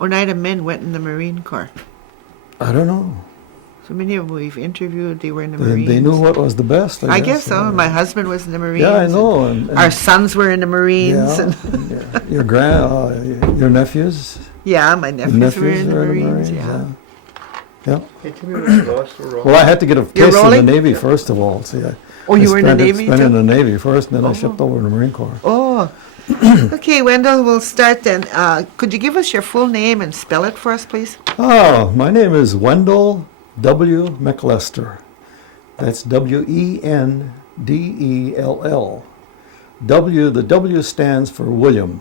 Oneida men went in the Marine Corps? I don't know. So many of them we've interviewed, they were in the They Marines. knew what was the best, I guess so. My husband was in the Marines. Yeah, I know. Our sons were in the Marines. Yeah, and your nephews? Yeah, my nephews were in the Marines. Yeah. Yeah. Hey, tell me what you lost or Well, I had to get a taste of the rolling? Navy first of all. See, You were in the Navy spent too? in the Navy first, and then I shipped over to the Marine Corps. Oh. Okay, Wendell, we'll start then. Could you give us your full name and spell it for us, please? Oh, my name is Wendell W. McLester. That's Wendell. The W stands for William.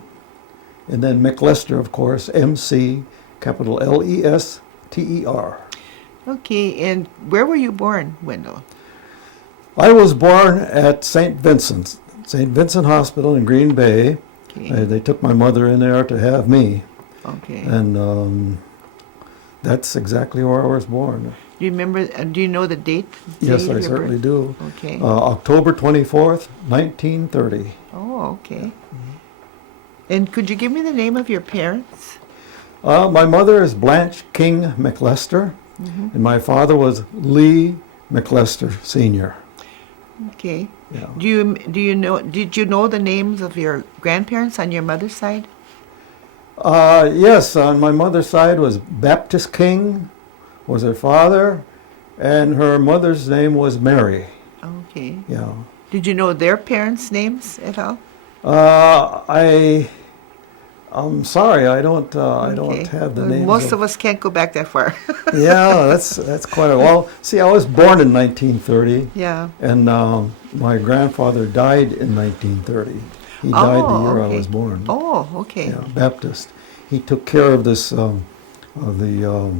And then McLester, of course, MC, capital Lester. Okay, and where were you born, Wendell? I was born at St. Vincent Hospital in Green Bay. Okay. They took my mother in there to have me. Okay. And that's exactly where I was born. Do you remember, do you know the date? Yes, I certainly do. Okay. October 24th, 1930. Oh, okay. And could you give me the name of your parents? My mother is Blanche King McLester, and my father was Lee McLester Sr. Okay. Yeah. Did you know the names of your grandparents on your mother's side? Yes, on my mother's side was Baptist King, was her father, and her mother's name was Mary. Okay. Yeah. Did you know their parents' names at all? I'm sorry, I don't Okay. have the Well, names. most of us can't go back that far. Yeah, that's quite a while. See, I was born in 1930, Yeah. and my grandfather died in 1930. He died the year I was born. Oh, okay. Yeah, Baptist. He took care of this, of the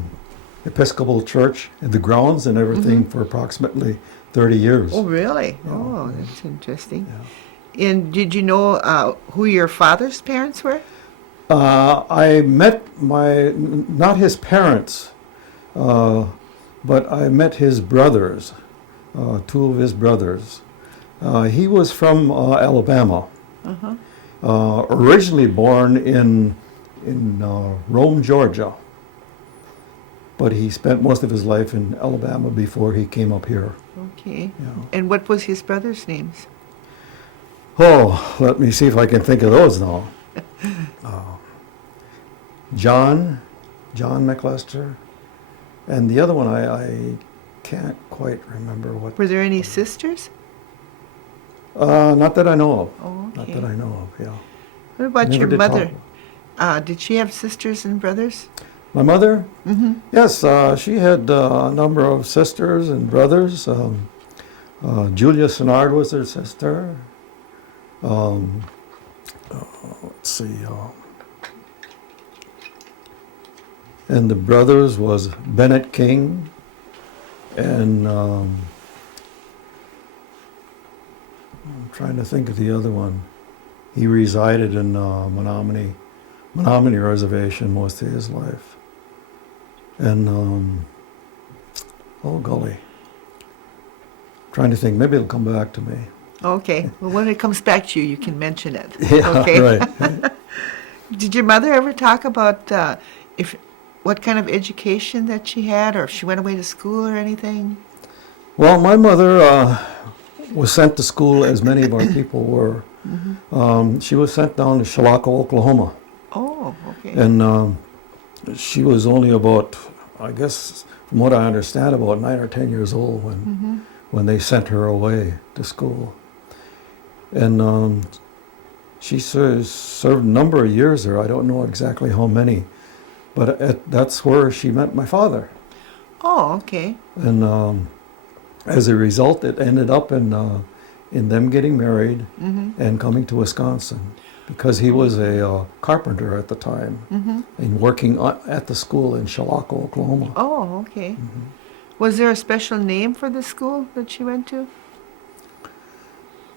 Episcopal Church and the grounds and everything for approximately 30 years. Oh, really? Yeah. Oh, that's interesting. Yeah. And did you know who your father's parents were? I met not his parents, but I met his brothers, two of his brothers. He was from Alabama, originally born in Rome, Georgia, but he spent most of his life in Alabama before he came up here. Okay. Yeah. And what was his brothers' names? Oh, let me see if I can think of those now. John McLester, and the other one I can't quite remember what. Were there any sisters? Not that I know of. Oh, okay. Not that I know of. Yeah. What about Never your did mother? talk. Did she have sisters and brothers? My mother? Mm-hmm. Yes, she had a number of sisters and brothers. Julia Sennard was her sister. Let's see. And the brothers was Bennett King and I'm trying to think of the other one. He resided in Menominee Reservation most of his life. And, oh golly. Trying to think, maybe it'll come back to me. Okay. Well, when it comes back to you, you can mention it. Yeah, Okay. right. Did your mother ever talk about what kind of education that she had, or if she went away to school or anything? Well, my mother was sent to school as many of our people were. She was sent down to Chilocco, Oklahoma. Oh, okay. And she was only about, I guess, from what I understand, about 9 or 10 years old when they sent her away to school. And she served a number of years there. I don't know exactly how many, but that's where she met my father. Oh, okay. And as a result, it ended up in them getting married and coming to Wisconsin, because he was a carpenter at the time and working at the school in Chilocco, Oklahoma. Oh, okay. Was there a special name for the school that she went to?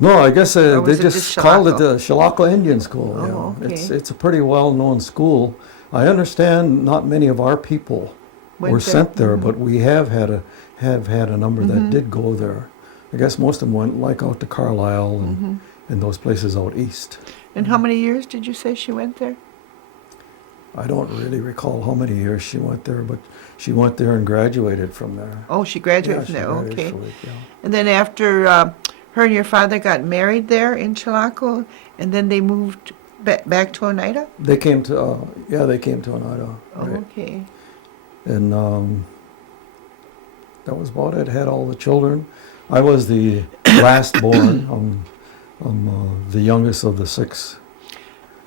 No, I guess Or they was it just just called it Chilocco? the Chilocco Indian School. Oh, yeah. okay. It's a pretty well-known school. I understand not many of our people Went were there? sent there, but we have had a number that did go there. I guess most of them went like out to Carlisle and those places out east. And how many years did you say she went there? I don't really recall how many years she went there, but she went there and graduated from there. Oh, she graduated Yeah, from she there. graduated Okay. from it, yeah. And then after her and your father got married there in Chilocco, and then they moved back to Oneida? They came to, they came to Oneida, Oh, right? okay. And that was about it. Had all the children. I was the last born. I'm the youngest of the six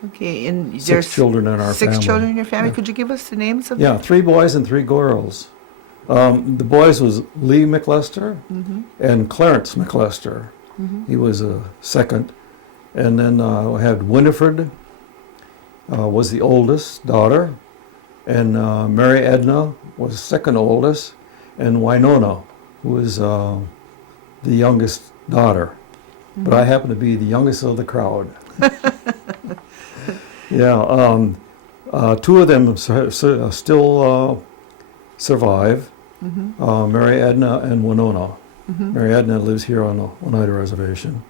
Okay, and there's children in our six family. children in your family. Yeah. Could you give us the names of Yeah, them? 3 boys and 3 girls. The boys was Lee McLester Mm-hmm. and Clarence McLester. Mm-hmm. He was a second. And then I had Winifred was the oldest daughter, and Mary Edna was second oldest, and Winona, who was the youngest daughter. But I happen to be the youngest of the crowd. Yeah, 2 of them still survive, Mm-hmm. Mary Edna and Winona. Mm-hmm. Mary Edna lives here on the Oneida Reservation,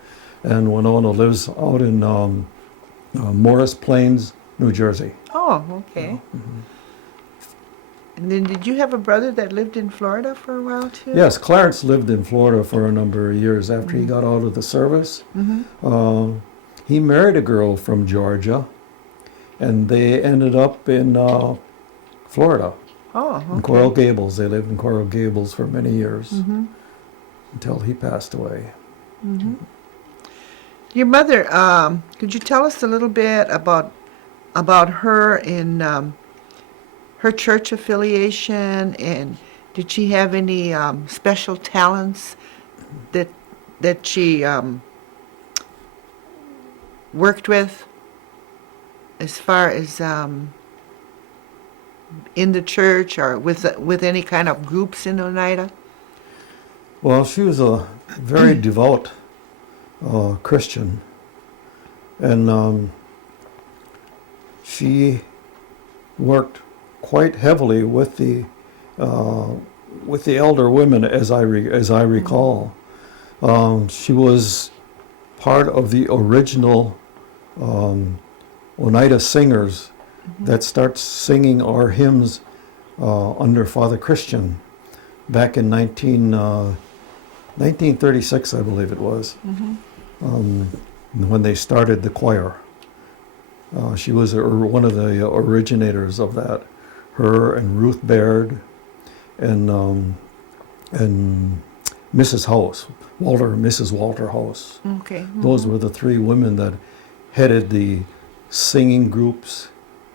and Winona lives out in Morris Plains, New Jersey. Oh, okay. Mhm. And then did you have a brother that lived in Florida for a while too? Yes, Clarence lived in Florida for a number of years after he got out of the service. Mm-hmm. He married a girl from Georgia, and they ended up in Florida, Oh, in okay. Coral Gables. They lived in Coral Gables for many years Mm-hmm. until he passed away. Mm-hmm. Your mother, could you tell us a little bit about her and her church affiliation, and did she have any special talents that she worked with as far as in the church or with any kind of groups in Oneida? Well, she was a very devout Christian, and she worked quite heavily with the elder women, as I recall. She was part of the original Oneida singers that starts singing our hymns under Father Christian back in 1936, I believe it was, when they started the choir. She was one of the originators of that. Her and Ruth Baird and Mrs. House, Mrs. Walter House. Okay. Those were the 3 women that headed the singing groups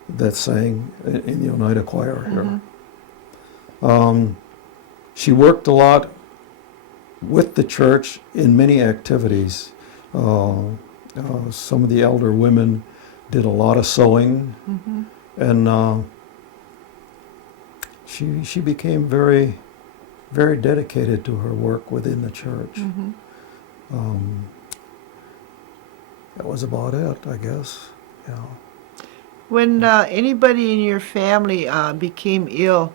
that sang in the Oneida Choir here. She worked a lot with the church in many activities. Some of the elder women did a lot of sewing, and she became very, very dedicated to her work within the church. That was about it, I guess. Yeah. When anybody in your family became ill,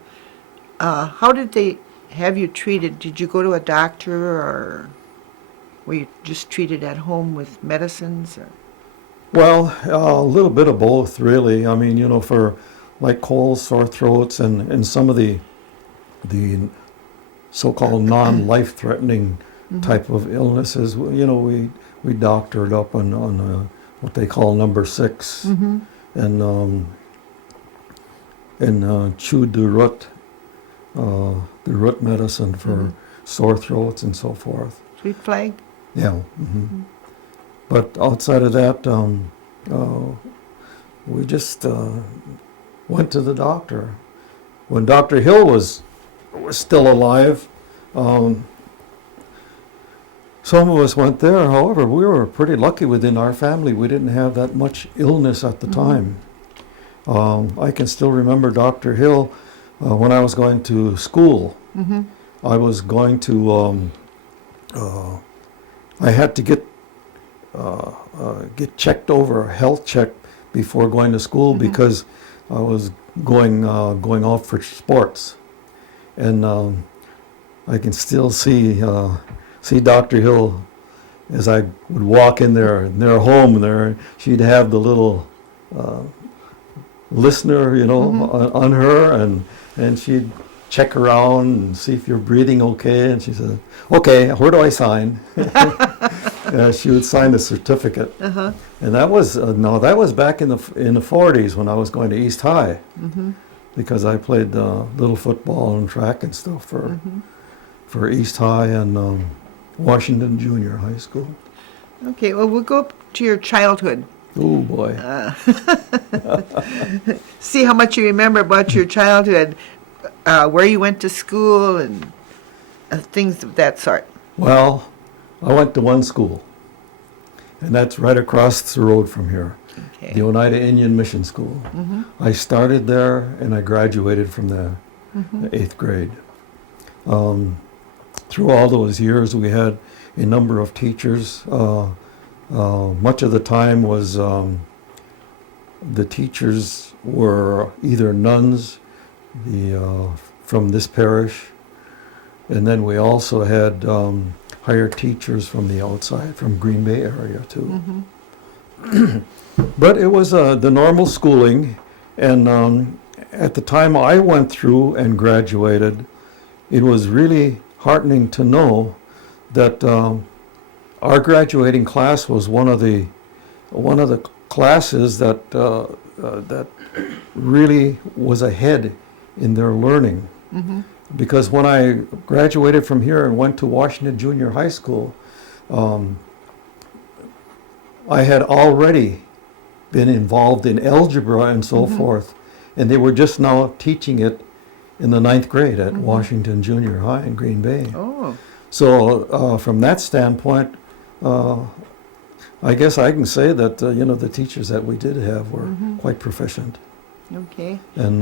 how did they have you treated? Did you go to a doctor, or were you just treated at home with medicines? Or? Well, a little bit of both, really. I mean, for like colds, sore throats, and some of the so-called non-life-threatening type of illnesses, we doctored up on what they call number 6, and chewed the root medicine for sore throats and so forth. Sweet flag? Yeah. But outside of that, we just went to the doctor. When Dr. Hill was still alive, some of us went there. However, we were pretty lucky within our family. We didn't have that much illness at the time. I can still remember Dr. Hill when I was going to school. I was going to, I had to get checked over, a health check before going to school because I was going out for sports, and I can still see Dr. Hill as I would walk in their home there. She'd have the little listener, on her, and she'd check around and see if you're breathing okay, and she said, "Okay, where do I sign?" She would sign the certificate, and that was back in the 40s when I was going to East High, because I played little football and track and stuff for East High and Washington Junior High School. Okay, well, we'll go up to your childhood. Oh boy. See how much you remember about your childhood, where you went to school, and things of that sort. Well, I went to one school, and that's right across the road from here, Okay. the Oneida Indian Mission School. I started there, and I graduated from there, 8th grade. Through all those years, we had a number of teachers. Much of the time was the teachers were either nuns from this parish, and then we also had hired teachers from the outside, from Green Bay area too. But it was the normal schooling, and at the time I went through and graduated, it was really heartening to know that our graduating class was one of the classes that that really was ahead in their learning. Because when I graduated from here and went to Washington Junior High School, I had already been involved in algebra and so forth, and they were just now teaching it in the 9th grade at Washington Junior High in Green Bay. Oh. So from that standpoint, I guess I can say that the teachers that we did have were quite proficient. Okay. And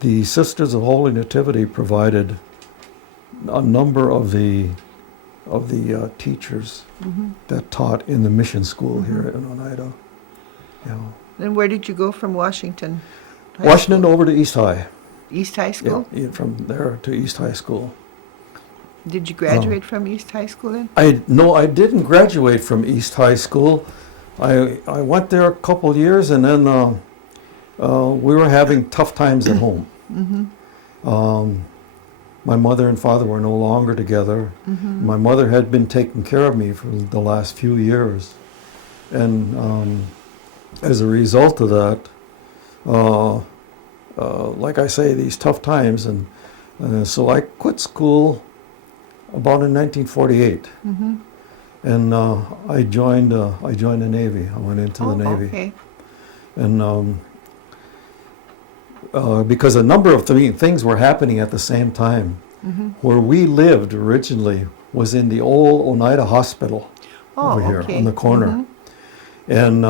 the Sisters of Holy Nativity provided a number of the teachers that taught in the mission school here in Oneida. Yeah. Then where did you go from Washington? Washington over to East High. East High School? Yeah, from there to East High School. Did you graduate from East High School then? I didn't graduate from East High School. I went there a couple years, and then we were having tough times at home. My mother and father were no longer together. My mother had been taking care of me for the last few years, and as a result of that, like I say, these tough times, and so I quit school about in 1948, and I joined the Navy. I went into the Navy, Okay. and because a number of things were happening at the same time. Where we lived originally was in the old Oneida Hospital over here on the corner, and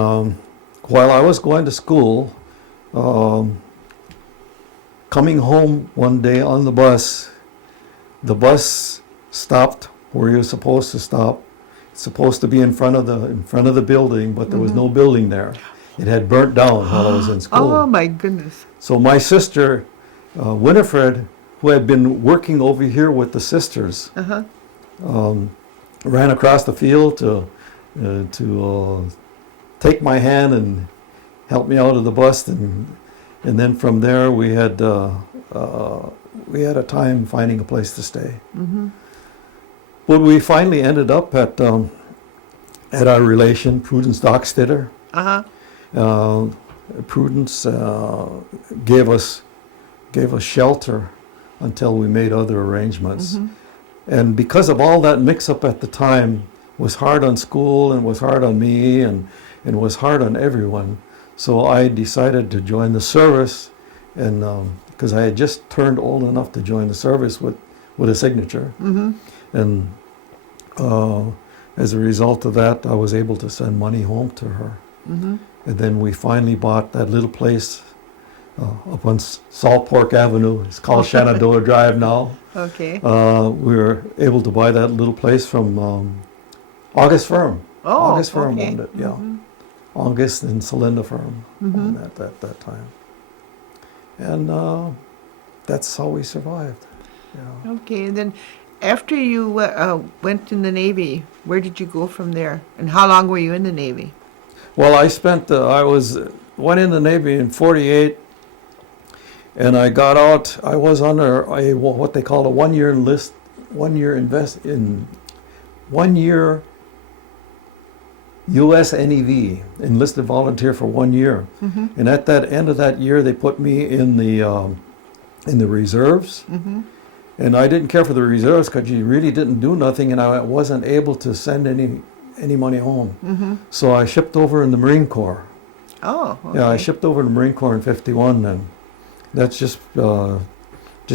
while I was going to school, coming home one day on the bus stopped where you're supposed to stop. It's supposed to be in front of the building, but there was no building there. It had burnt down while I was in school. Oh my goodness. So my sister, Winifred, who had been working over here with the sisters, ran across the field to take my hand and help me out of the bus, and then from there we had a time finding a place to stay. But we finally ended up at our relation, Prudence Dockstitter. Prudence gave us shelter until we made other arrangements. And because of all that mix-up at the time, was hard on school and was hard on me and was hard on everyone. So I decided to join the service, and because I had just turned old enough to join the service with a signature. And as a result of that, I was able to send money home to her. And then we finally bought that little place up on Salt Pork Avenue. It's called Shenandoah Drive now. Okay. We were able to buy that little place from August Firm. Oh, August Firm okay. owned it, yeah. August and Celinda Firm owned it at that time. And that's how we survived. Yeah. Okay, and then after you went in the Navy, where did you go from there? And how long were you in the Navy? Well, went in the Navy in '48, and I got out. I was under what they call a 1-year enlist, 1 year U.S. NEV, enlisted volunteer for 1 year. Mm-hmm. And at that end of that year, they put me in the reserves. Mm-hmm. And I didn't care for the reserves because you really didn't do nothing, and I wasn't able to send any money home. Mm-hmm. So I shipped over in the Marine Corps. Oh, okay. Yeah, I shipped over in the Marine Corps in '51, and that's just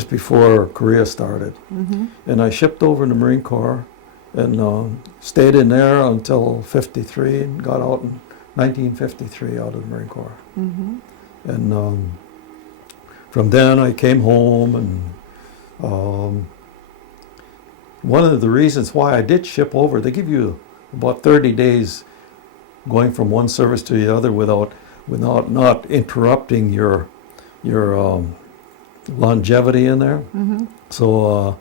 before Korea started. Mm-hmm. And I shipped over in the Marine Corps and stayed in there until '53 and got out in 1953 out of the Marine Corps. Mm-hmm. And from then I came home, and one of the reasons why I did ship over, they give you about 30 days going from one service to the other without not interrupting your longevity in there. Mm-hmm. So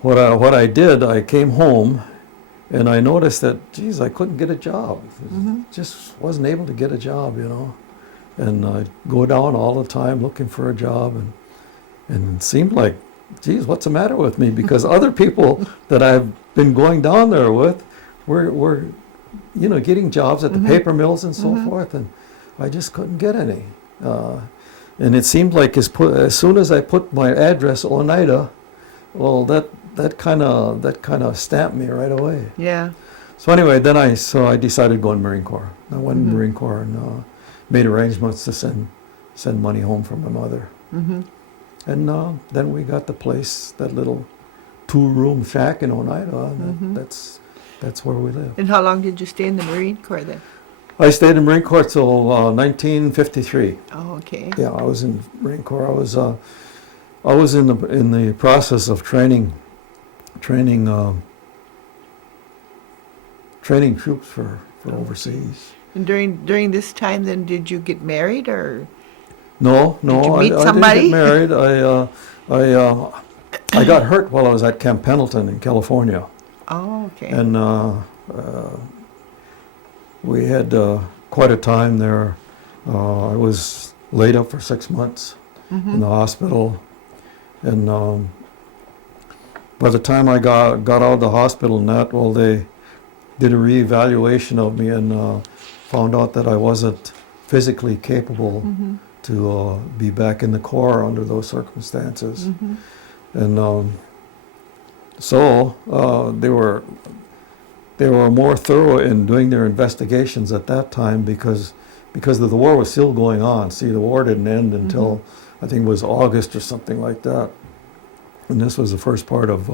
what I did, I came home and I noticed that, geez, I couldn't get a job. Mm-hmm. Just wasn't able to get a job, you know. And I'd go down all the time looking for a job, and it seemed like, geez, what's the matter with me? Because other people that I've been going down there with were getting jobs at the Mm-hmm. paper mills and so Mm-hmm. forth, and I just couldn't get any. And it seemed like as soon as I put my address Oneida, well, that kind of stamped me right away. Yeah. So anyway, then I decided to go in Marine Corps. I went in Mhm. Marine Corps and made arrangements to send money home from my mother. Mm-hmm. And then we got the place, that little 2-room shack in Oneida, and Mhm. that's where we live. And how long did you stay in the Marine Corps then? I stayed in Marine Corps till 1953. Oh, okay. Yeah, I was in Marine Corps. I was in the process of training troops for overseas. And during this time, then, did you get married, or? No, Did you I meet didn't somebody? get married. I got hurt while I was at Camp Pendleton in California, Oh, okay. and we had quite a time there. I was laid up for 6 months in Mm-hmm. the hospital, and by the time I got out of the hospital and that, well, they did a reevaluation of me and found out that I wasn't physically capable Mm-hmm. to be back in the Corps under those circumstances. Mm-hmm. And so they were more thorough in doing their investigations at that time because the war was still going on. See, the war didn't end until I think it was August or something like that. And this was the first part of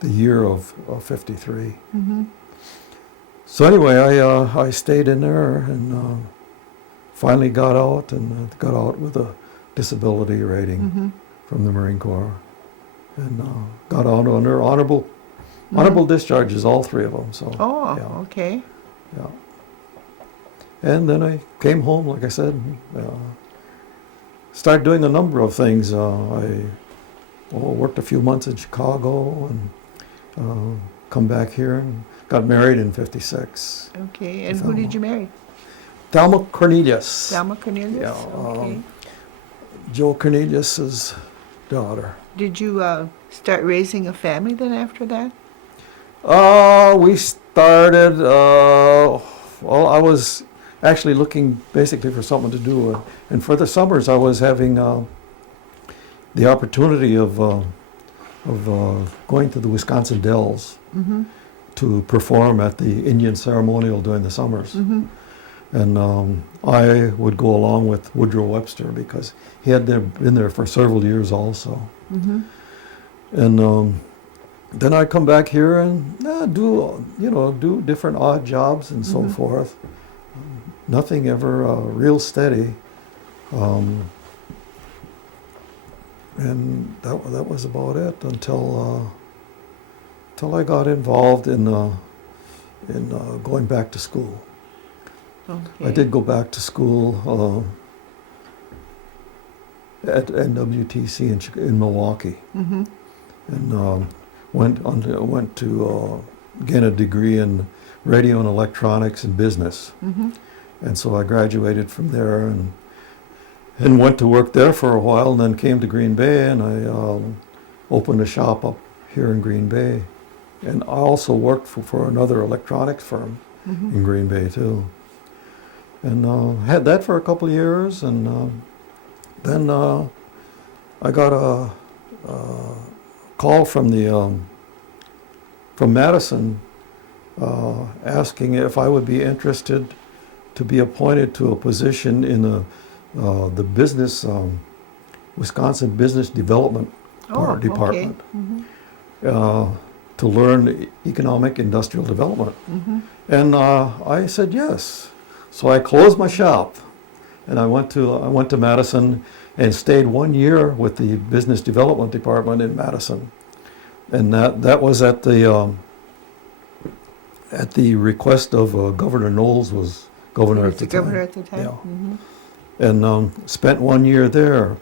the year of '53. Mm-hmm. So anyway, I stayed in there and finally got out, and got out with a disability rating Mm-hmm. from the Marine Corps, and got out under honorable discharges, all 3 of them. So Oh, yeah, okay. yeah. And then I came home, like I said, started doing a number of things. I worked a few months in Chicago and come back here and got married in '56. Okay. And who did you marry? Thelma Cornelius. Thelma Cornelius? Yeah, Okay. Joe Cornelius's daughter. Did you start raising a family then after that? We started, well, I was actually looking basically for something to do. And for the summers, I was having the opportunity of going to the Wisconsin Dells Mm-hmm. to perform at the Indian ceremonial during the summers. Mm-hmm. And I would go along with Woodrow Webster because he had been there for several years also. Mm-hmm. And then I come back here and do different odd jobs and so Mhm. forth. Nothing ever real steady. And that was about it until I got involved in going back to school. Okay. I did go back to school at NWTC in Milwaukee. Mm-hmm. And went to gain a degree in radio and electronics and business. Mm-hmm. And so I graduated from there and went to work there for a while, and then came to Green Bay, and I opened a shop up here in Green Bay. And I also worked for another electronics firm Mm-hmm. in Green Bay too. And had that for a couple of years, and then I got a call from from Madison asking if I would be interested to be appointed to a position in the business Wisconsin Business Development Department. Okay. Mm-hmm. To learn economic industrial development. Mm-hmm. And I said yes. So I closed my shop, and I went to Madison and stayed 1 year with the business development department in Madison, and that was at the request of Governor Knowles was governor at the time. Governor at the time. Yeah. Mm-hmm. And spent 1 year there,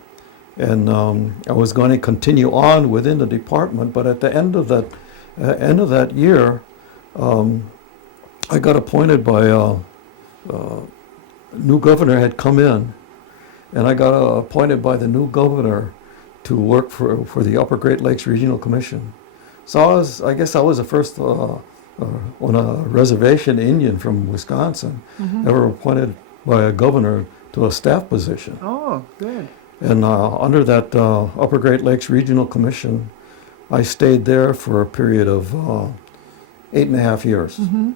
and I was going to continue on within the department, but at the end of that year, I got appointed by new governor had come in, and I got appointed by the new governor to work for the Upper Great Lakes Regional Commission. So I guess I was the first on a reservation Indian from Wisconsin Mm-hmm. ever appointed by a governor to a staff position. Oh, good. And under that Upper Great Lakes Regional Commission, I stayed there for a period of 8.5 years. Mm-hmm.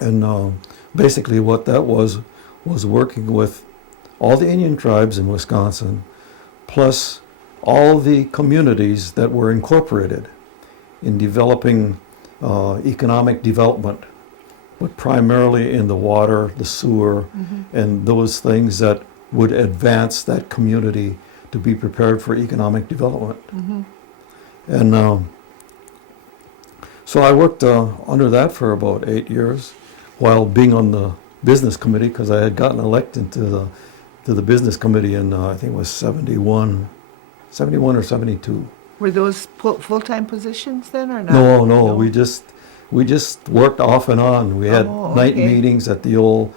And basically what that was working with all the Indian tribes in Wisconsin, plus all the communities that were incorporated in developing economic development, but primarily in the water, the sewer, Mm-hmm. and those things that would advance that community to be prepared for economic development. Mm-hmm. And so I worked under that for about 8 years, while being on the business committee, because I had gotten elected to the business committee in I think it was 71 or 72. Were those full-time positions then, or not? No, we just worked off and on. We had Oh, night okay. meetings at the old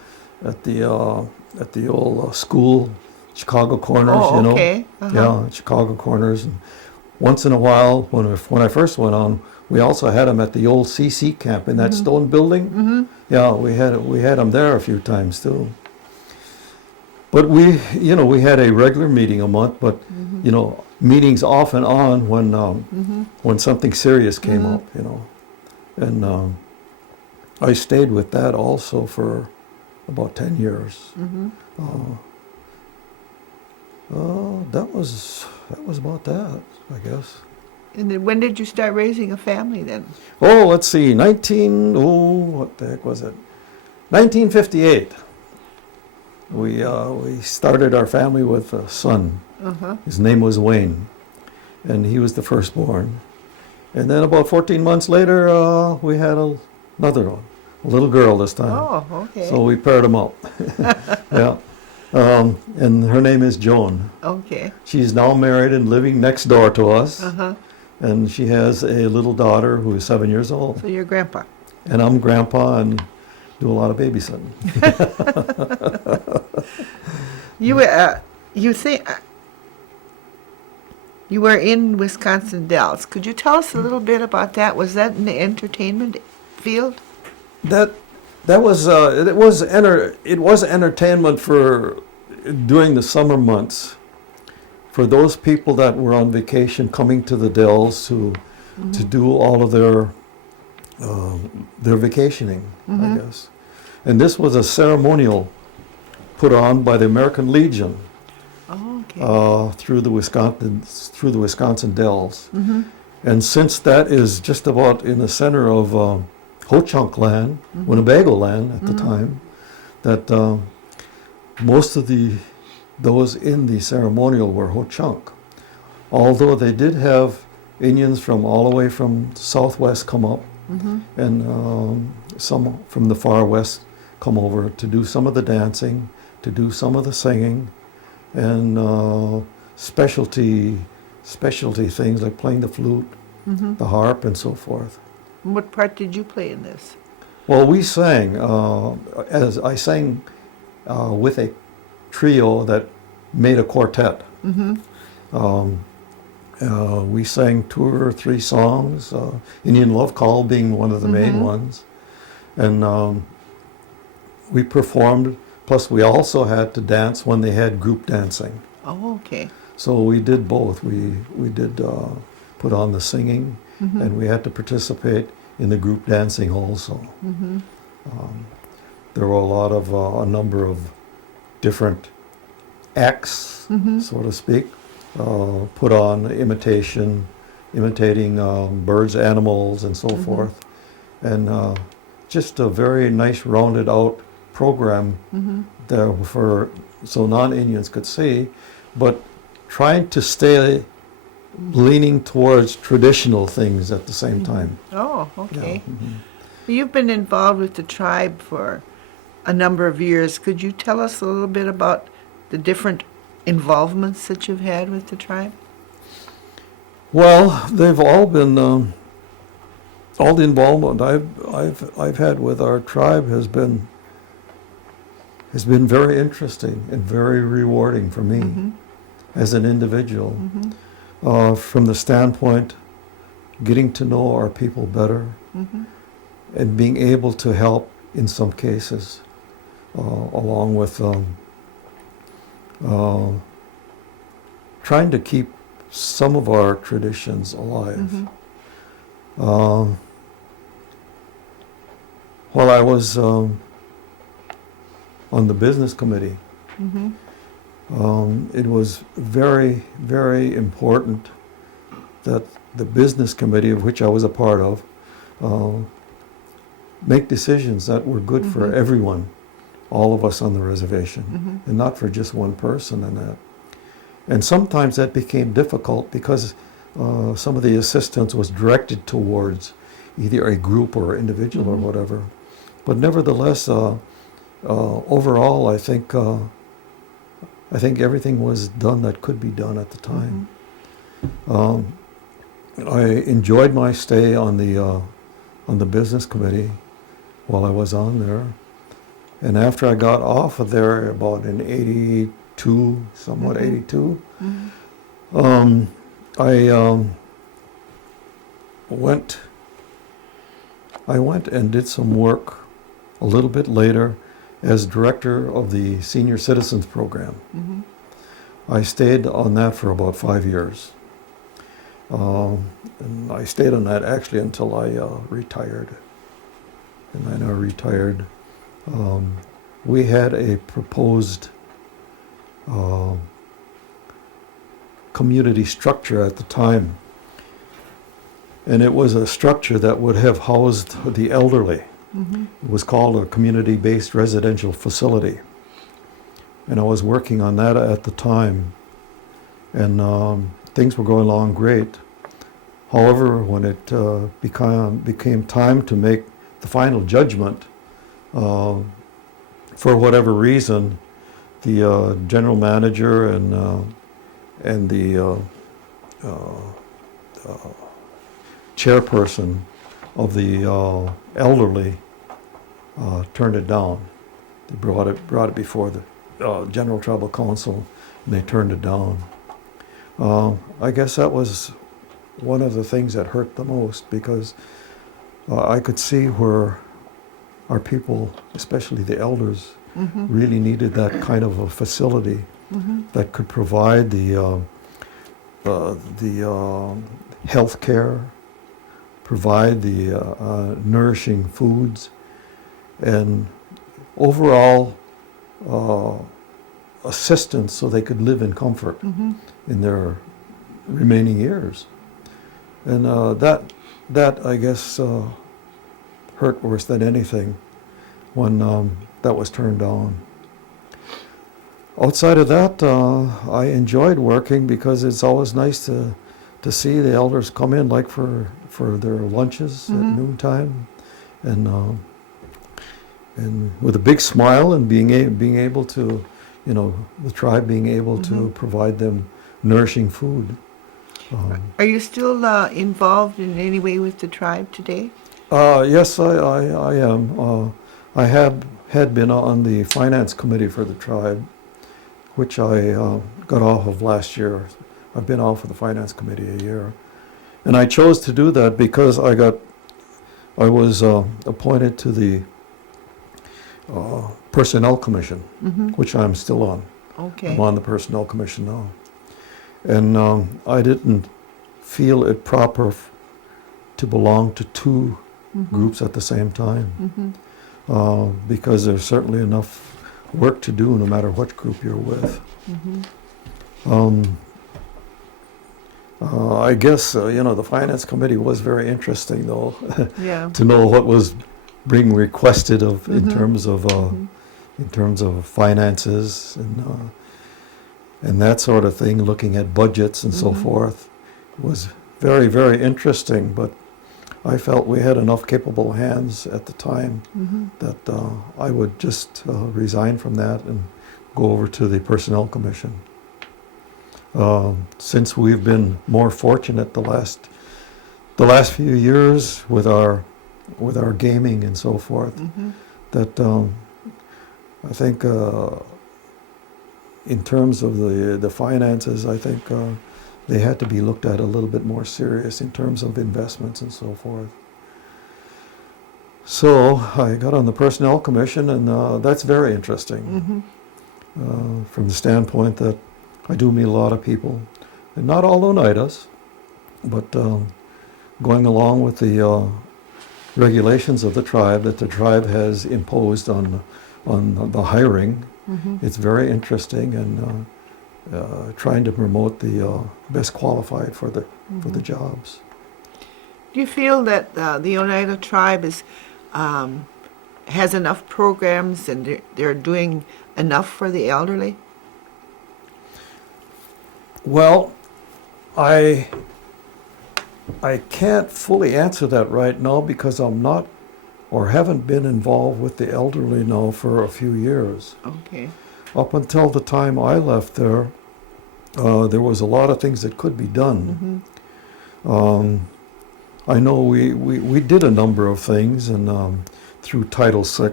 school, Chicago Corners. Oh, you know. okay. Uh-huh. Yeah, Chicago Corners. And once in a while, when I first went on, we also had them at the old CC camp in that Mhm. stone building. Mm-hmm. Yeah, we had them there a few times too. But we had a regular meeting a month, but Mm-hmm. Meetings off and on Mm-hmm. when something serious came Mhm. up. And I stayed with that also for about 10 years. Mm-hmm. That was about that, I guess. And then when did you start raising a family then? Oh, let's see, what the heck was it? 1958. We started our family with a son. Uh-huh. His name was Wayne, and he was the firstborn. And then about 14 months later, we had another one, a little girl this time. Oh, okay. So we paired them up. Yeah. And her name is Joan. Okay. She's now married and living next door to us. Uh-huh. And she has a little daughter who is 7 years old. So you're grandpa. And I'm grandpa and do a lot of babysitting. You were in Wisconsin Dells. Could you tell us a little bit about that? Was that in the entertainment field? That was it was entertainment for during the summer months for those people that were on vacation coming to the Dells to do all of their vacationing, I guess. And this was a ceremonial put on by the American Legion Oh, okay. through the Wisconsin Dells. Mm-hmm. And since that is just about in the center of Ho-Chunk land, Winnebago land at the time, that most of those in the ceremonial were Ho-Chunk. Although they did have Indians from all the way from southwest come up, Mm-hmm. and some from the far west come over to do some of the dancing, to do some of the singing, and specialty things like playing the flute the harp and so forth. And what part did you play in this? Well, we sang, as I sang with a trio that made a quartet. We sang 2 or 3 songs, Indian Love Call being one of the main ones. And we performed, plus we also had to dance when they had group dancing. Oh, okay. So we did both. We did put on the singing, and we had to participate in the group dancing also. There were a number of different acts, so to speak, put on imitating birds, animals, and so forth, and just a very nice rounded out program there for so non-Indians could see, but trying to stay leaning towards traditional things at the same time. Oh, okay. Yeah. You've been involved with the tribe for a number of years. Could you tell us a little bit about the different involvements that you've had with the tribe? Well, they've all been all the involvement I've had with our tribe has been very interesting and very rewarding for me as an individual. From the standpoint, getting to know our people better and being able to help in some cases, along with trying to keep some of our traditions alive. While I was on the business committee, it was very, very important that the business committee, of which I was a part of, make decisions that were good for everyone, all of us on the reservation, and not for just one person and that. And sometimes that became difficult because some of the assistance was directed towards either a group or individual or whatever. But nevertheless, overall, I think everything was done that could be done at the time. I enjoyed my stay on the business committee while I was on there, and after I got off of there about in '82, somewhat '82, I went and did some work a little bit later as director of the Senior Citizens Program. I stayed on that for about 5 years. And I stayed on that actually until I retired. And when I retired, we had a proposed community structure at the time. And it was a structure that would have housed the elderly. It was called a community-based residential facility. And I was working on that at the time. And things were going along great. However, when it became time to make the final judgment, for whatever reason, the general manager and the chairperson of the elderly turned it down. They brought it before the General Tribal Council, and they turned it down. I guess that was one of the things that hurt the most, because I could see where our people, especially the elders, really needed that kind of a facility that could provide the health care, provide the nourishing foods, and overall assistance so they could live in comfort in their remaining years. And that I guess hurt worse than anything when that was turned down. Outside of that, I enjoyed working because it's always nice to see the elders come in, like for their lunches at noontime, and with a big smile, and being able to, the tribe being able to provide them nourishing food. Are you still involved in any way with the tribe today? Yes, I am. I had been on the finance committee for the tribe, which I got off of last year. I've been off of the finance committee a year, and I chose to do that because I was appointed to the personnel commission, Mm-hmm. which I'm still on. Okay. I'm on the personnel commission now, and I didn't feel it proper to belong to two Mm-hmm. groups at the same time, Mm-hmm. because there's certainly enough work to do no matter what group you're with. Mm-hmm. I guess the finance committee was very interesting, though, Yeah. to know what was being requested of in Mhm. terms of Mhm. in terms of finances and that sort of thing, looking at budgets and so Mhm. forth, was very, very interesting. But I felt we had enough capable hands at the time Mm-hmm. that I would just resign from that and go over to the Personnel Commission. Since we've been more fortunate the last few years with our gaming and so forth, Mm-hmm. that I think in terms of the finances, I think they had to be looked at a little bit more serious in terms of investments and so forth. So I got on the Personnel Commission, and that's very interesting Mm-hmm. from the standpoint that I do meet a lot of people, and not all Oneidas, but going along with the regulations of the tribe that the tribe has imposed on the hiring. Mm-hmm. It's very interesting, and trying to promote the best qualified for the jobs. Do you feel that the Oneida tribe has enough programs and they're doing enough for the elderly? Well, I can't fully answer that right now because I'm not or haven't been involved with the elderly now for a few years. Okay. Up until the time I left there was a lot of things that could be done. Mm-hmm. I know we did a number of things, and through Title VI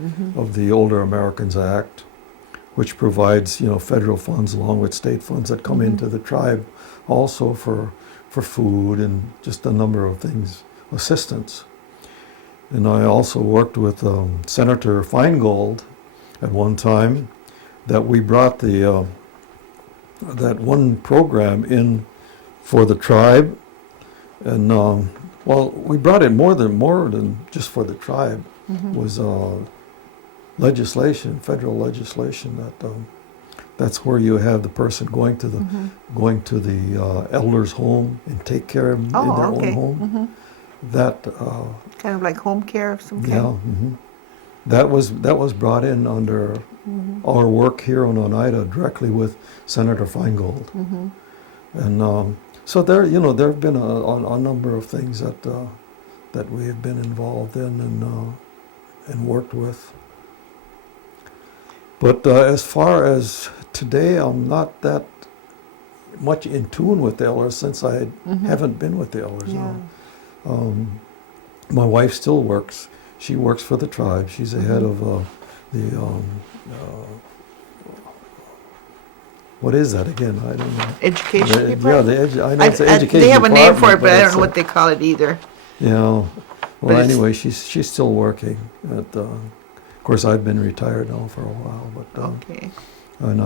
Mm-hmm. of the Older Americans Act, which provides federal funds along with state funds that come into the tribe also for food and just a number of things, assistance. And I also worked with Senator Feingold at one time, that we brought that one program in for the tribe, and we brought it more than just for the tribe. Mm-hmm. Was legislation, federal legislation that's where you have the person going to the elders' home and take care of them in their okay. own home. Mm-hmm. That Kind of like home care of some kind? yeah, that was brought in under Mm-hmm. our work here on Oneida directly with Senator Feingold, Mm-hmm. and so there have been a number of things that we have been involved in and worked with. But as far as today, I'm not that much in tune with the elders since I haven't been with the elders Yeah. now. My wife still works. She works for the tribe. She's the head of the what is that again? I don't know. Education Yeah, department? I know it's the education They have a name for department, it, but I don't it's, know what they call it either. Yeah. But Well, it's- anyway, she's still working. Of course, I've been retired now for a while, but Okay. and,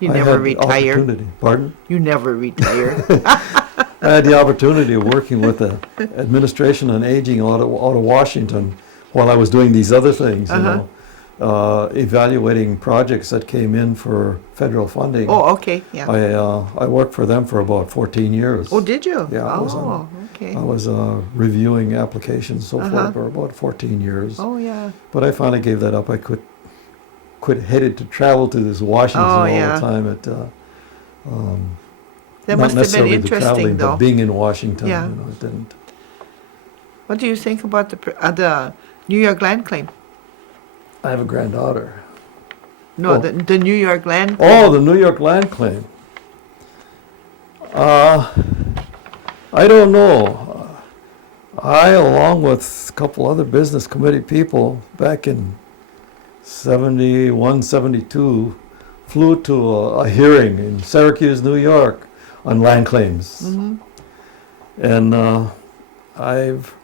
You I never had the retire. opportunity. Pardon? You never retire. I had the opportunity of working with the Administration on Aging out of Washington while I was doing these other things, evaluating projects that came in for federal funding. Oh, okay, yeah. I worked for them for about 14 years. Oh, did you? Yeah, I was Oh, okay. I was reviewing applications and so Uh-huh. forth for about 14 years. Oh, yeah. But I finally gave that up. I headed to travel to this Washington Oh, all yeah. the time. That Not must have been necessarily the interesting, traveling, though. but being in Washington, Yeah. it didn't. What do you think about the New York land claim? I have a granddaughter. No, Oh. the New York land claim. Oh, the New York land claim. I don't know. I, along with a couple other business committee people, back in 71, 72, flew to a hearing in Syracuse, New York, on land claims. Mm-hmm. And I've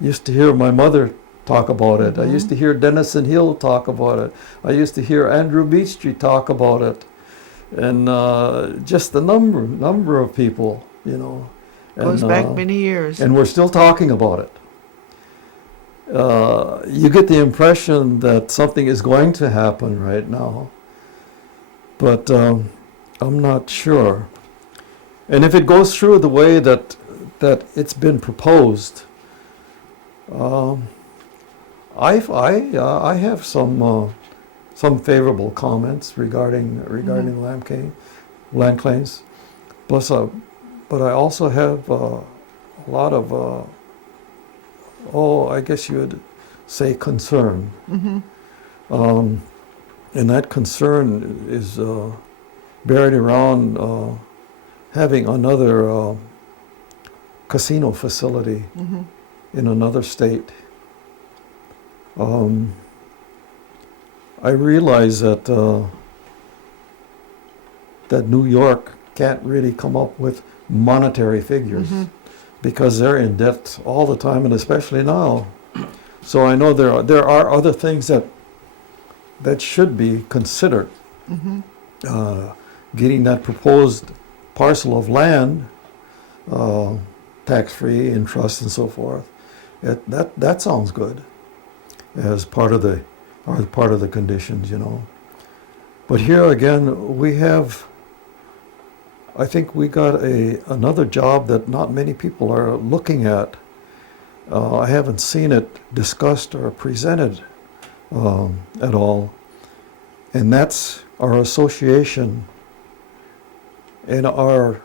used to hear my mother talk about it. I used to hear Denison Hill talk about it. I used to hear Andrew Beechtree talk about it. And just the number of people, you know. Goes back many years. And we're still talking about it. You get the impression that something is going to happen right now, but I'm not sure. And if it goes through the way that it's been proposed, I have some favorable comments regarding land claims. Plus, but I also have a lot of, I guess you would say concern. Mm-hmm. And that concern is buried around having another casino facility Mm-hmm. in another state. I realize that New York can't really come up with monetary figures because they're in debt all the time, and especially now. So I know there are other things that should be considered. Getting that proposed parcel of land tax-free in trust and so forth. That sounds good as part of the conditions, you know. But here again, I think we got another job that not many people are looking at. I haven't seen it discussed or presented at all, and that's our association and our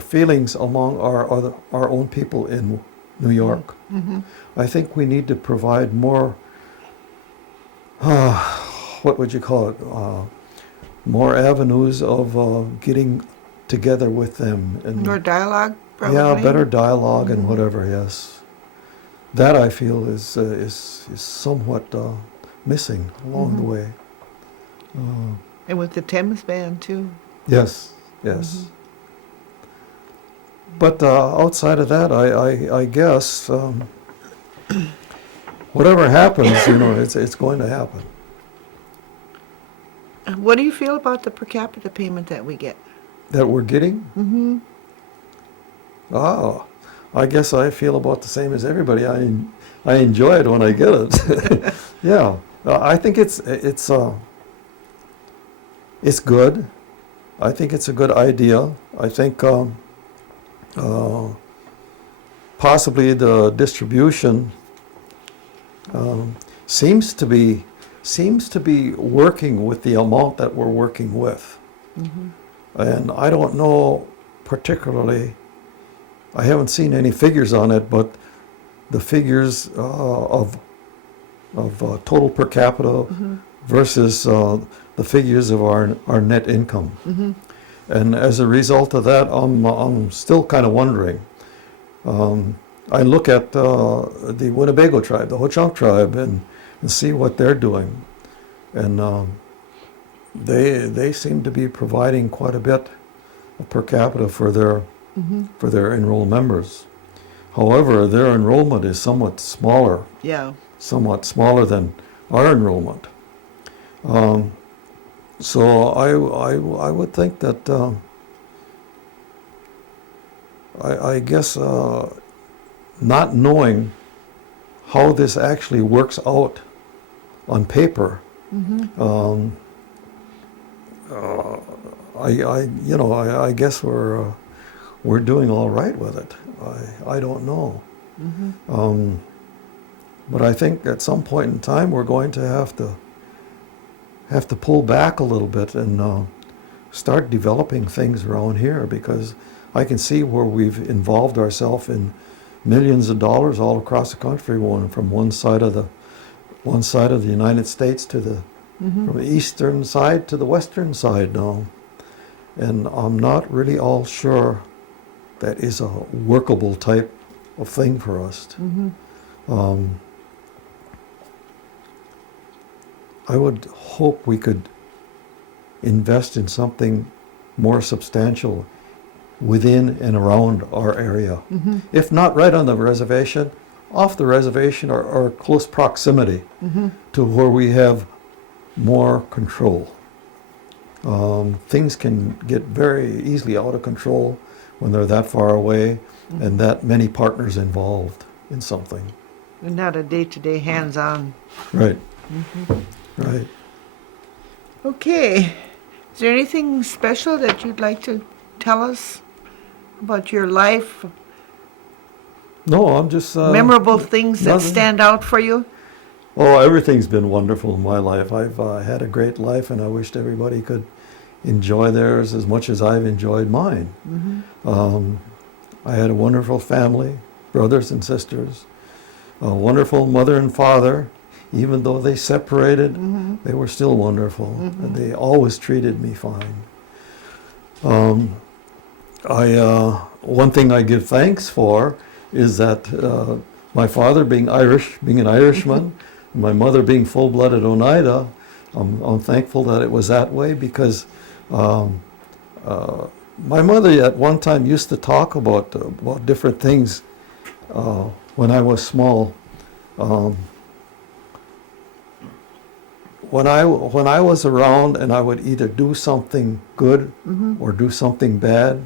feelings among our own people in New York. Mm-hmm. I think we need to provide more, what would you call it, more avenues of getting together with them. And More dialogue, probably? yeah, better dialogue and whatever, yes. That I feel is somewhat missing along the way. And with the Thames band, too. Yes. But outside of that, I guess whatever happens, you know, it's going to happen. What do you feel about the per capita payment that we get? That we're getting? Mm-hmm. Oh, I guess I feel about the same as everybody. I enjoy it when I get it. Yeah, I think it's good. I think it's a good idea. I think possibly the distribution seems to be working with the amount that we're working with. And I don't know particularly, I haven't seen any figures on it, but the figures of total per capita versus the figures of our net income. And as a result of that, I'm still kind of wondering. I look at the Winnebago tribe, the Ho-Chunk tribe, and see what they're doing. And they seem to be providing quite a bit of per capita for their enrolled members. However, their enrollment is somewhat smaller than our enrollment. So I would think that I guess not knowing how this actually works out on paper, I guess we're doing all right with it. I don't know. But I think at some point in time we're going to have to pull back a little bit and start developing things around here, because I can see where we've involved ourselves in millions of dollars all across the country, from one side of the United States to from the eastern side to the western side now. And I'm not really all sure that is a workable type of thing for us. I would hope we could invest in something more substantial within and around our area. If not right on the reservation, off the reservation or close proximity to where we have more control. Things can get very easily out of control when they're that far away and that many partners involved in something. And not a day-to-day hands-on. Right. Right. Okay. Is there anything special that you'd like to tell us about your life? No, I'm just... Memorable things that nothing. stand out for you? Oh, everything's been wonderful in my life. I've had a great life, and I wished everybody could enjoy theirs as much as I've enjoyed mine. I had a wonderful family, brothers and sisters, a wonderful mother and father. Even though they separated, they were still wonderful, and they always treated me fine. One thing I give thanks for is that my father being Irish, being an Irishman, and my mother being full-blooded Oneida, I'm thankful that it was that way because my mother at one time used to talk about different things when I was small. When I was around and I would either do something good or do something bad,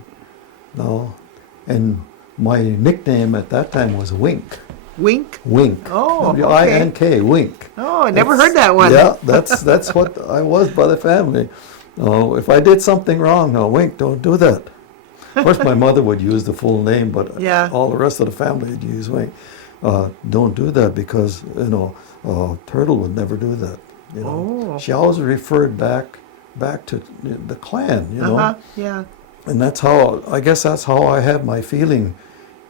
and my nickname at that time was Wink. Wink? Wink. Oh, okay. W-I-N-K, Wink. Oh, I never heard that one. Yeah, that's what I was by the family. If I did something wrong, no, Wink, don't do that. Of course, my mother would use the full name, but all the rest of the family would use Wink. Don't do that because, Turtle would never do that. She always referred back to the clan, Yeah. and that's how I have my feeling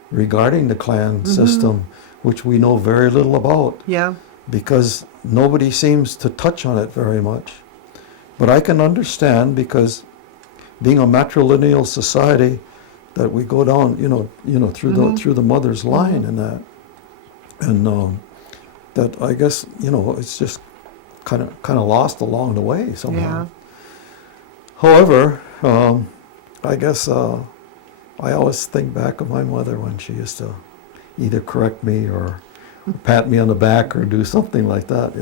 regarding the clan system, which we know very little about. Yeah. Because nobody seems to touch on it very much. But I can understand because being a matrilineal society, that we go down, through the mother's line and that, and that I guess it's just kind of lost along the way somehow. Yeah. However, I guess I always think back of my mother when she used to either correct me or pat me on the back or do something like that,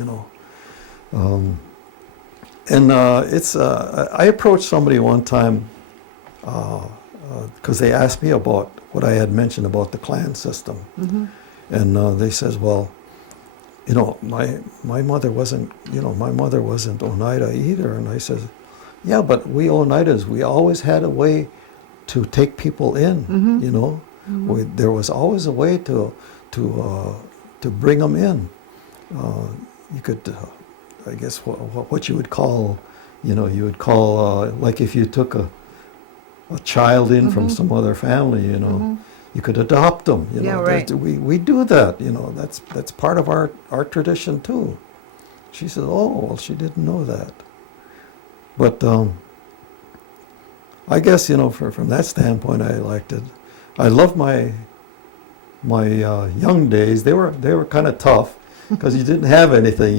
I approached somebody one time because they asked me about what I had mentioned about the clan system, and they says, well, my mother wasn't Oneida either, and I says, yeah, but we Oneidas, we always had a way to take people in, there was always a way to bring them in. You could, I guess, what you would call, like if you took a child in from some other family, you could adopt them. Yeah, right. We do that. That's part of our tradition too. She said, "Oh, well, she didn't know that." But I guess from that standpoint, I liked it. I loved my young days. They were kind of tough because you didn't have anything,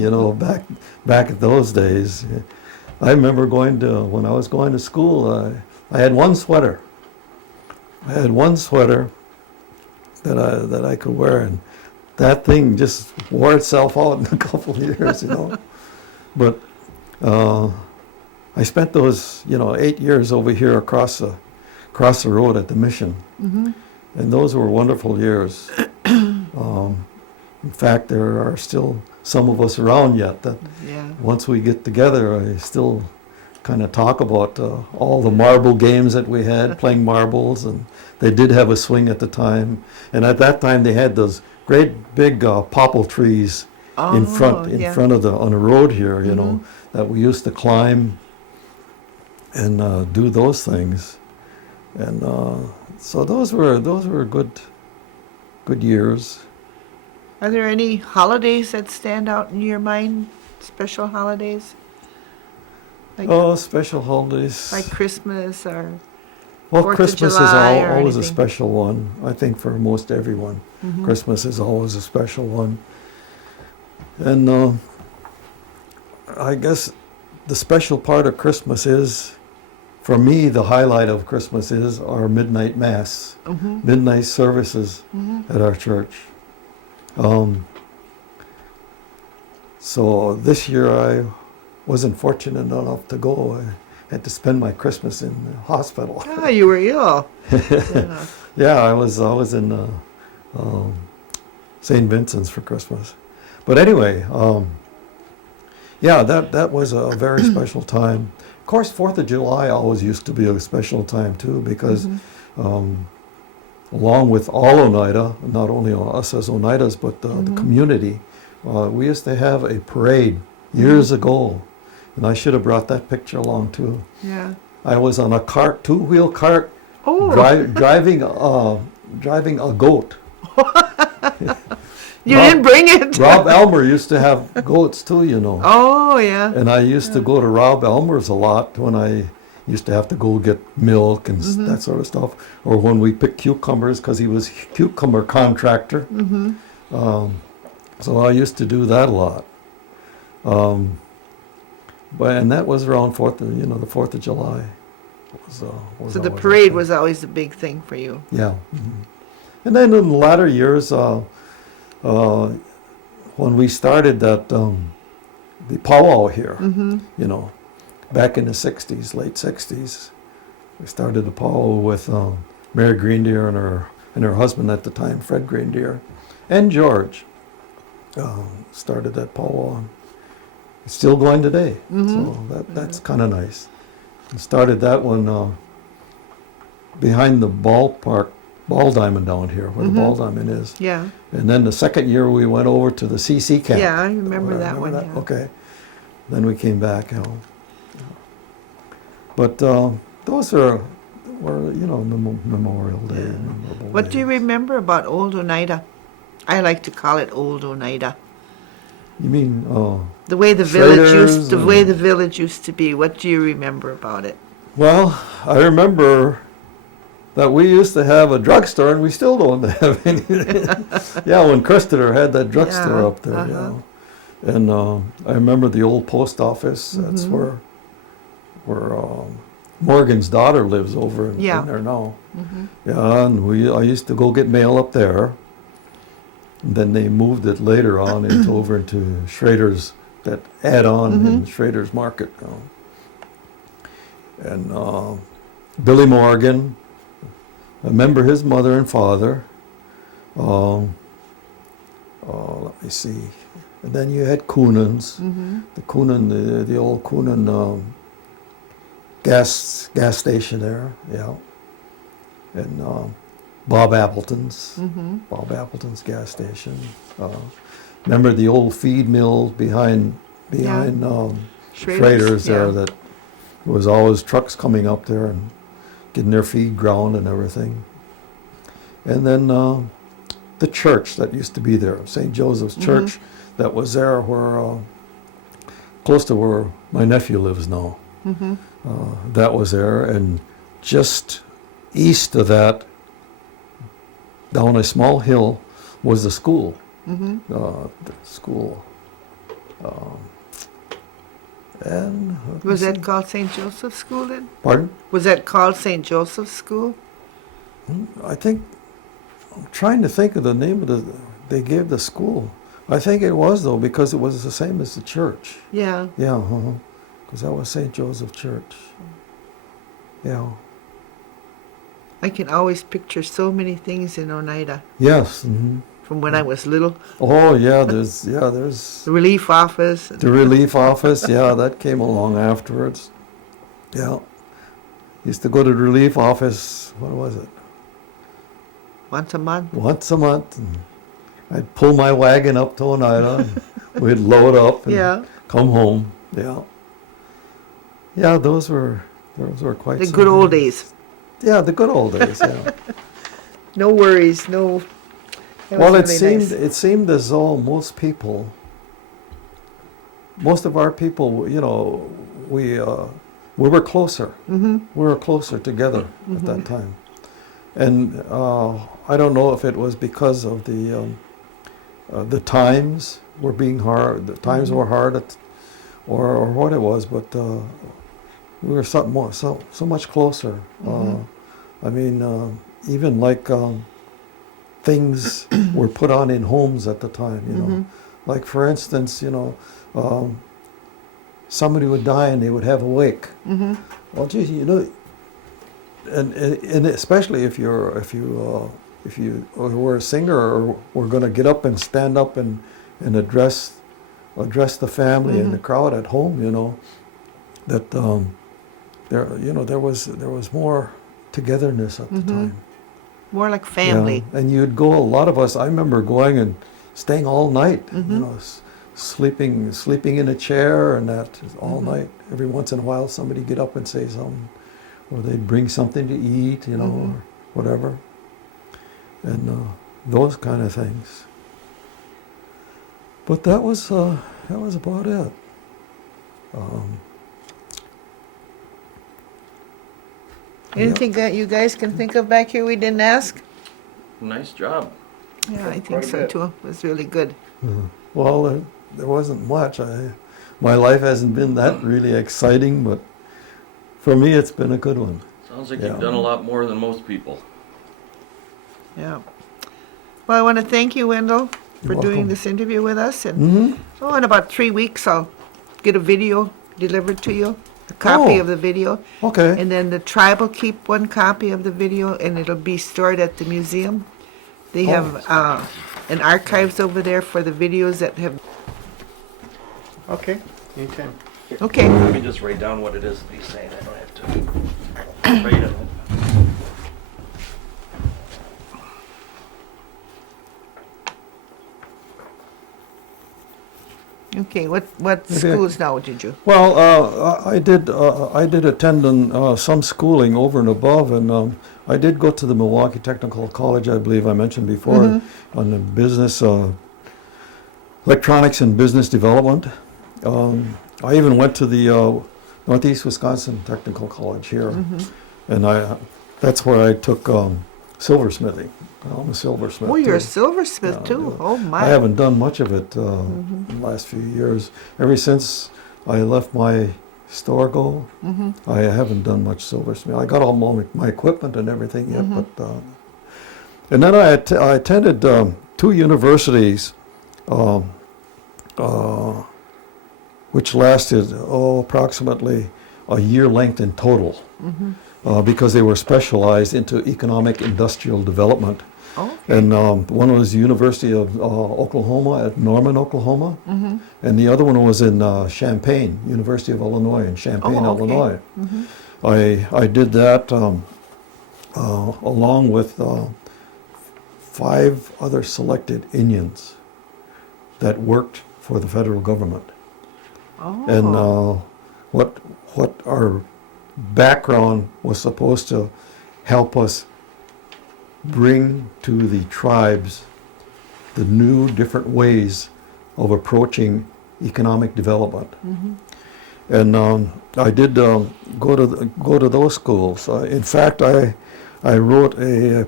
back at those days. I remember when I was going to school. I had one sweater. that I could wear, and that thing just wore itself out in a couple of years, But I spent those 8 years over here across the road at the mission, and those were wonderful years. In fact, there are still some of us around yet that once we get together, I still kind of talk about all the marble games that we had, playing marbles, and they did have a swing at the time. And at that time, they had those great big popple trees in front of on the road here, that we used to climb and do those things. And so those were good years. Are there any holidays that stand out in your mind? Special holidays? Like, Special holidays. like Christmas or Well, 4th of Christmas is July or always a anything? special one, I think, for most everyone. Christmas is always a special one. And I guess the special part of Christmas is, for me, the highlight of Christmas is our midnight mass, midnight services at our church. So this year I wasn't fortunate enough to go. I had to spend my Christmas in the hospital. Ah, you were ill. Yeah. Yeah, I was in St. Vincent's for Christmas. But anyway, yeah, that was a very special time. Of course, 4th of July always used to be a special time too, because along with all Oneida, not only us as Oneidas, but the community, we used to have a parade years ago, and I should have brought that picture along too. Yeah. I was on a cart, two-wheel cart, Oh. driving a goat. You didn't bring it. Rob Elmer used to have goats too, you know. Oh, yeah. And I used to go to Rob Elmer's a lot when I used to have to go get milk and that sort of stuff. Or when we picked cucumbers, because he was cucumber contractor. So I used to do that a lot. And that was around the 4th of July. So the always parade a- was always the big thing for you. Yeah. And then in the latter years, when we started that, the powwow here, you know, back in the 60s, late 60s, we started the powwow with Mary Greendeer and her husband at the time, Fred Greendeer, and George started that powwow. It's still going today, so that's kind of nice. We started that one behind the ballpark, Ball Diamond down here, where the Ball Diamond is. Yeah. And then the second year we went over to the CC camp. Yeah, I remember that one. Yeah. Okay. Then we came back, you know. But those were Memorial Day. Yeah. Memorable What do you days. remember about Old Oneida? I like to call it Old Oneida. You mean The way the Schrader's way and- the village used to be. What do you remember about it? well, I remember that we used to have a drugstore, and we still don't have any. Yeah, when Christopher had that drugstore Yeah, up there, yeah. And I remember the old post office. That's where Morgan's daughter lives over in there now. Yeah, and I used to go get mail up there. And then they moved it later on over into Schrader's, that add-on in Schrader's Market. You know. And Billy Morgan, I remember his mother and father. Let me see. And then you had Coonan's, the Coonan, the old Coonan gas station there, yeah. And Bob Appleton's gas station. Remember the old feed mill behind Schrader's there, that there was always trucks coming up there and getting their feed ground and everything. And then the church that used to be there, St. Joseph's Church, that was there where, close to where my nephew lives now. That was there, and just east of that, down a small hill, was the school. The school. And Was that called St. Joseph's School then? Pardon? Was that called St. Joseph's School? I think, I'm trying to think of the name of they gave the school. I think it was, though, because it was the same as the church. Yeah. Yeah, because that was St. Joseph Church. Yeah. I can always picture so many things in Oneida Yes. from when I was little. Oh, yeah, there's The relief office. the relief office. Yeah, that came along afterwards. Yeah. Used to go to the relief office, what was it? Once a month. Once a month. And I'd pull my wagon up to Oneida, and we'd load up and come home. Yeah. Yeah, those were quite The some good old days. Yeah, the good old days, yeah. No worries, no. That Well, was really nice. it seemed as though most of our people, you know, we we were closer. We were closer together at that time. And I don't know if it was because of the times were being hard, the times were hard, or what it was, but we were so much closer. I mean, even like things were put on in homes at the time, you know. Like for instance, you know, somebody would die and they would have a wake. Well, geez, you know, and especially if you were a singer or were going to get up and stand up and address the family and the crowd at home, you know, that there was more togetherness at the time. More like family. Yeah. And you'd go. A lot of us. I remember going and staying all night. You know, sleeping in a chair and that all night. Every once in a while, somebody get up and say something, or they'd bring something to eat, you know, or whatever, and those kind of things. But that was about it. Anything that you guys can think of back here we didn't ask? Nice job. Yeah, I think Quite a so bit. too. It was really good. Well, there wasn't much. My life hasn't been that really exciting, but for me, it's been a good one. Sounds like Yeah. you've done a lot more than most people. Yeah. Well, I want to thank you, Wendell, for You're doing welcome. this interview with us. And in about 3 weeks, I'll get a video delivered to you, a copy Oh. of the video. Okay. And then the tribe will keep one copy of the video, and it'll be stored at the museum. They have an archives over there for the videos that have. Okay, anytime. Okay. Let me just write down what it is that he's saying. I don't have to write it. Okay. What schools now did you? Well, I did attend some schooling over and above, and I did go to the Milwaukee Technical College, I believe I mentioned before, on the business, electronics and business development. I even went to the Northeast Wisconsin Technical College here, and that's where I took silversmithing. I'm a silversmith. Oh, you're a too. silversmith Yeah, too. yeah. Oh my. I haven't done much of it in the last few years. Ever since I left my store go, I haven't done much silversmith. I got all my equipment and everything yet, but and then I attended 2 universities, which lasted approximately a year length in total, because they were specialized into economic industrial development. Okay. And one was the University of Oklahoma at Norman, Oklahoma, and the other one was in Champaign, University of Illinois in Champaign, Oh, okay. Illinois. I did that along with 5 other selected Indians that worked for the federal government. Oh. And what our background was supposed to help us bring to the tribes the new, different ways of approaching economic development. And I did go to those schools. In fact, I wrote a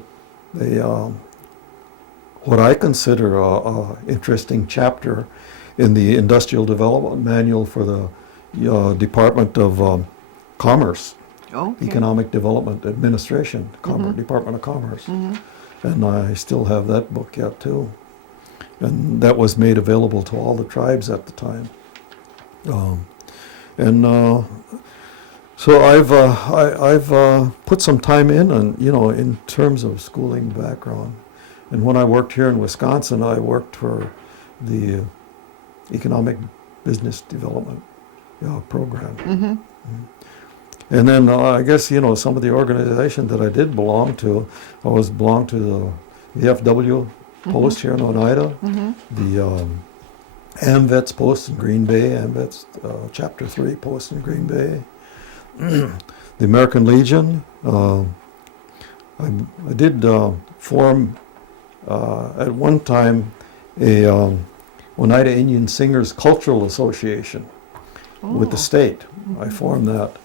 what I consider a interesting chapter in the Industrial Development Manual for the Department of Commerce. Okay. Economic Development Administration, Department of Commerce. And I still have that book yet too. And that was made available to all the tribes at the time. So I've put some time in, and in terms of schooling background. And when I worked here in Wisconsin, I worked for the Economic Business Development program. And then I guess, some of the organizations that I did belong to, I belonged to the VFW post here in Oneida, the AMVETS post in Green Bay, AMVETS Chapter 3 post in Green Bay, the American Legion. I did form, at one time, a Oneida Indian Singers Cultural Association with the state. I formed that.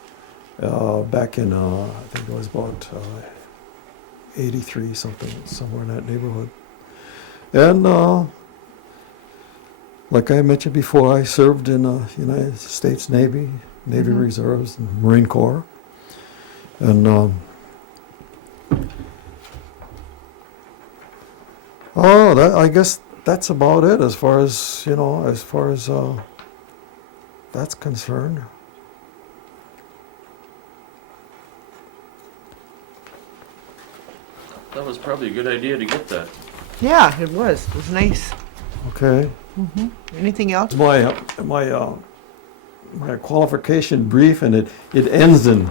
back in, I think it was about 83 something, somewhere in that neighborhood. And like I mentioned before, I served in the United States Navy, Navy Reserves, and Marine Corps. And I guess that's about it as far as, that's concerned. That was probably a good idea to get that. Yeah, it was. It was nice. Okay. Anything else? My qualification brief, and it ends in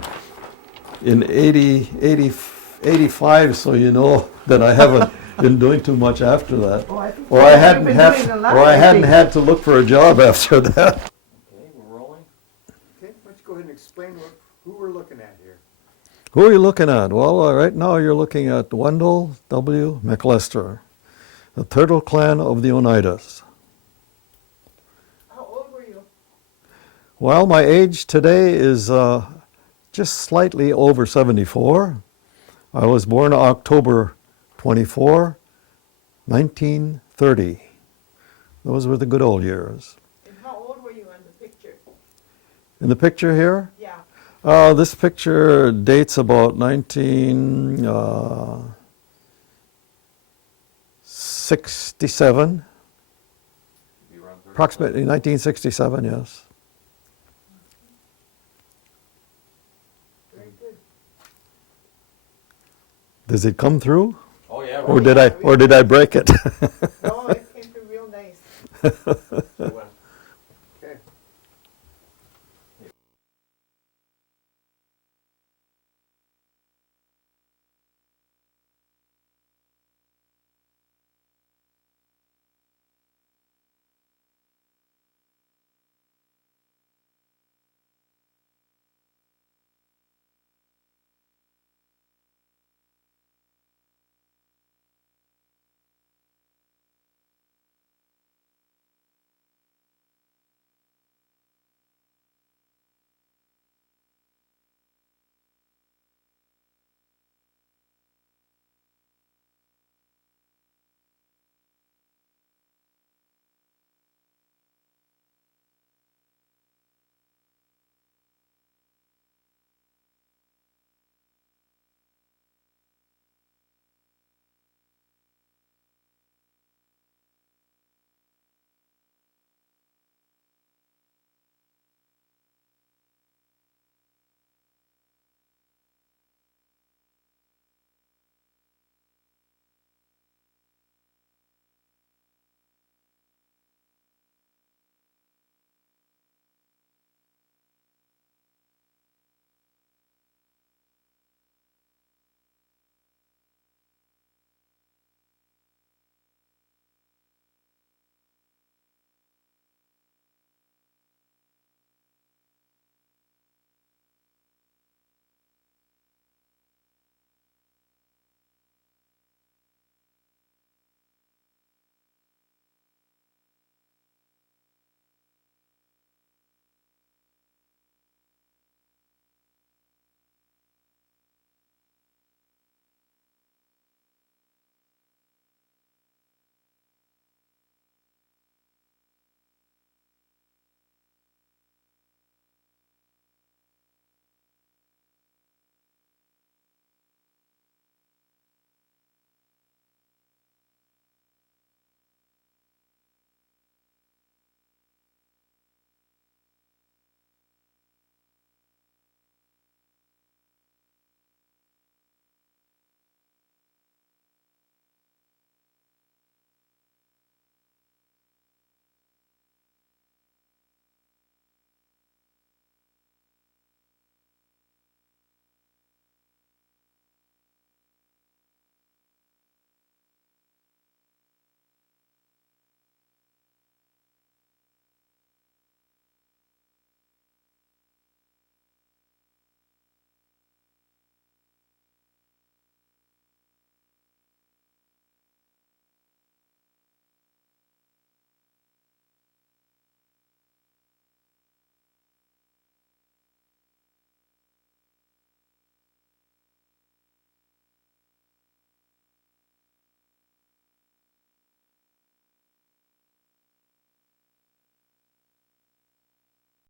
85, so you know that I haven't been doing too much after that. Oh, I think Or I you've hadn't been had, doing a lot, or I I hadn't think. had to look for a job after that. Okay, we're rolling. Okay, why don't you go ahead and explain who we're looking at here? Who are you looking at? Well, right now you're looking at Wendell W. McLester, the Turtle Clan of the Oneidas. How old were you? Well, my age today is just slightly over 74. I was born October 24, 1930. Those were the good old years. And how old were you in the picture? In the picture here, Yeah. this picture dates about 1967, Be around 30. approximately 1967, yes. Very good. Does it come through, Oh, yeah. or did I break it? No, it came through real nice. So